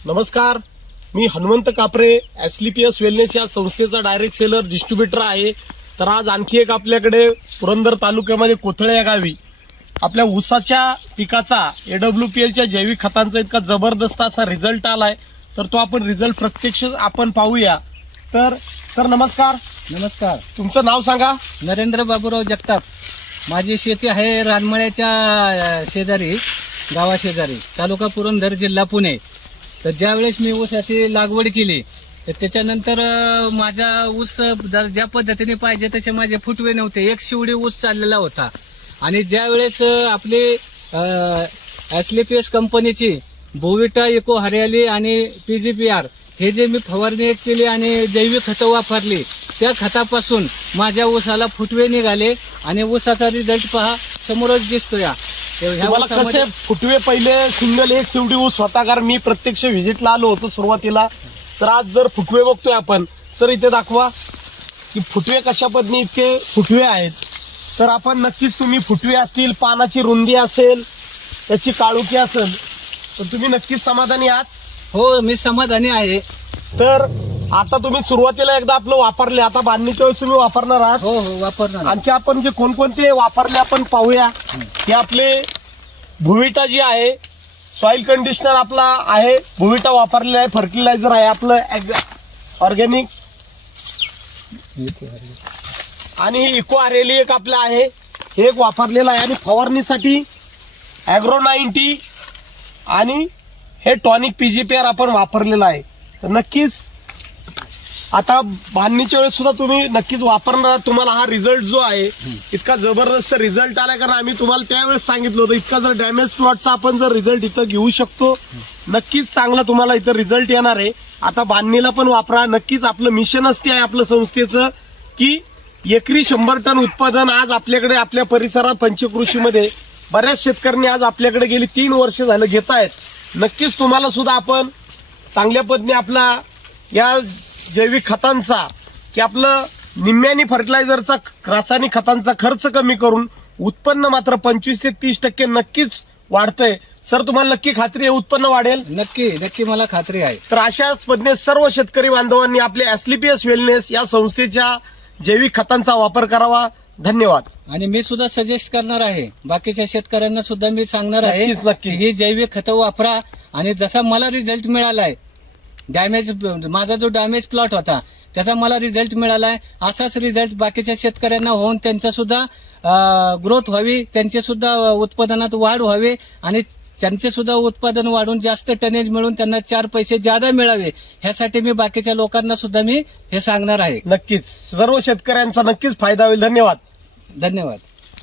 नमस्कार, मी हनुमंत कापरे, एसलीपीएस वेलनेस या संस्थेचा डायरेक्ट सेलर डिस्ट्रीब्युटर आहे. तर आज आणखी एक आपल्याकडे पुरंदर तालुक्यामध्ये कोथळे या गावी आपल्या ऊसाच्या पिकाचा AWPLच्या जैविक खतांचा इतका जबरदस्त असा रिझल्ट आलाय. तर तो आपण रिझल्ट प्रत्यक्ष आपण पाहूया. तर सर नमस्कार. नमस्कार. तुमचं नाव सांगा. नरेंद्र बाबूराव जगताप. माझी शेती आहे रानमळ्याच्या शेजारी, गावाशेजारी, तालुका पुरंदर, जिल्हा पुणे. तर ज्यावेळेस मी ऊसाची लागवड केली तर त्याच्यानंतर माझा ऊस ज्या पद्धतीने पाहिजे तसे माझे फुटवे नव्हते. एक शिवडी ऊस चाललेला होता. आणि ज्यावेळेस आपले एसलीपीएस कंपनीची बोविटा, इको हरियाली आणि PGPR हे जे मी फवारणी केली आणि जैविक खतं वापरली, त्या खतापासून माझ्या ऊसाला फुटवे निघाले आणि ऊसाचा रिझल्ट पहा समोरच दिसतोय. तुम्हाला कसे फुटवे पहिले सिंगल एक शिवडी ऊस होता, कारण मी प्रत्यक्ष व्हिजिटला आलो होतो सुरुवातीला. तर आज जर फुटवे बघतोय आपण, सर इथे दाखवा की फुटवे कशा पद्धतीने इतके फुटवे आहेत. तर आपण नक्कीच तुम्ही फुटवे असतील, पानाची रुंदी असेल, त्याची काळुकी असेल, तर तुम्ही नक्कीच समाधानी आहात. हो, मी समाधानी आहे. तर आता तुम्ही सुरुवातीला एकदा आपलं वापरले, आता बांधणीच्या वेळेस तुम्ही वापरणार आहात. हो हो, वापरणार. आणखी आपण जे कोणकोणते वापरले आपण पाहूया. हे आपले भुविटा जी आहे, सॉइल कंडिशनर आपला आहे, भुविटा वापरलेला आहे, फर्टिलायझर आहे आपलं ऑर्गॅनिक, आणि इको आरेली एक आपलं आहे, हे एक वापरलेलं आहे. आणि फवारणीसाठी ॲग्रो 90 आणि हे टॉनिक PGPR आपण वापरलेलं आहे. तर नक्कीच आता बांधणीच्या वेळेस सुद्धा तुम्ही नक्कीच वापरणार. तुम्हाला हा रिझल्ट जो आहे इतका जबरदस्त रिझल्ट आलाय, कारण आम्ही तुम्हाला त्यावेळेस सांगितलं होतं इतका जर डॅमेज प्लॉटचा आपण जर रिझल्ट इथं घेऊ शकतो, नक्कीच चांगला तुम्हाला इथं रिझल्ट येणार आहे. आता बांधणीला पण वापरा. नक्कीच आपलं मिशनच ते आहे आपलं संस्थेचं की एकरी 100 टन उत्पादन आज आपल्याकडे आपल्या परिसरात पंचकृषीमध्ये बऱ्याच शेतकऱ्यांनी आज आपल्याकडे गेली 3 वर्ष झालं घेत आहेत. नक्कीच तुम्हाला सुद्धा आपण चांगल्या पद्धतीने आपला या जैविक खतांचा की आपलं निम्म्यानी फर्टिलायझरचा, रासायनिक खतांचा खर्च कमी करून उत्पन्न मात्र 25 ते 30% नक्कीच वाढतंय. सर तुम्हाला नक्की खात्री आहे उत्पन्न वाढेल? नक्की नक्की, मला खात्री आहे. तर अशाच पद्धतीने सर्व शेतकरी बांधवांनी आपल्या एसलीपीएस वेलनेस या संस्थेच्या जैविक खतांचा वापर करावा. धन्यवाद. आणि मी सुद्धा सजेस्ट करणार आहे, बाकीच्या शेतकऱ्यांना सुद्धा मी सांगणार आहे नक्कीच, नक्कीच. ही जैविक खतं वापरा. आणि जसा मला रिझल्ट मिळालाय, माझा जो डॅमेज प्लॉट होता त्याचा मला रिझल्ट मिळालाय, असाच रिझल्ट बाकीच्या शेतकऱ्यांना होऊन त्यांचा सुद्धा ग्रोथ व्हावी, त्यांचे सुद्धा उत्पादनात वाढ व्हावी आणि त्यांचे सुद्धा उत्पादन वाढून जास्त टनेज मिळून त्यांना 4 पैसे जादा मिळावे, ह्यासाठी मी बाकीच्या लोकांना सुद्धा मी हे सांगणार आहे. नक्कीच सर्व शेतकऱ्यांचा नक्कीच फायदा होईल. धन्यवाद. धन्यवाद.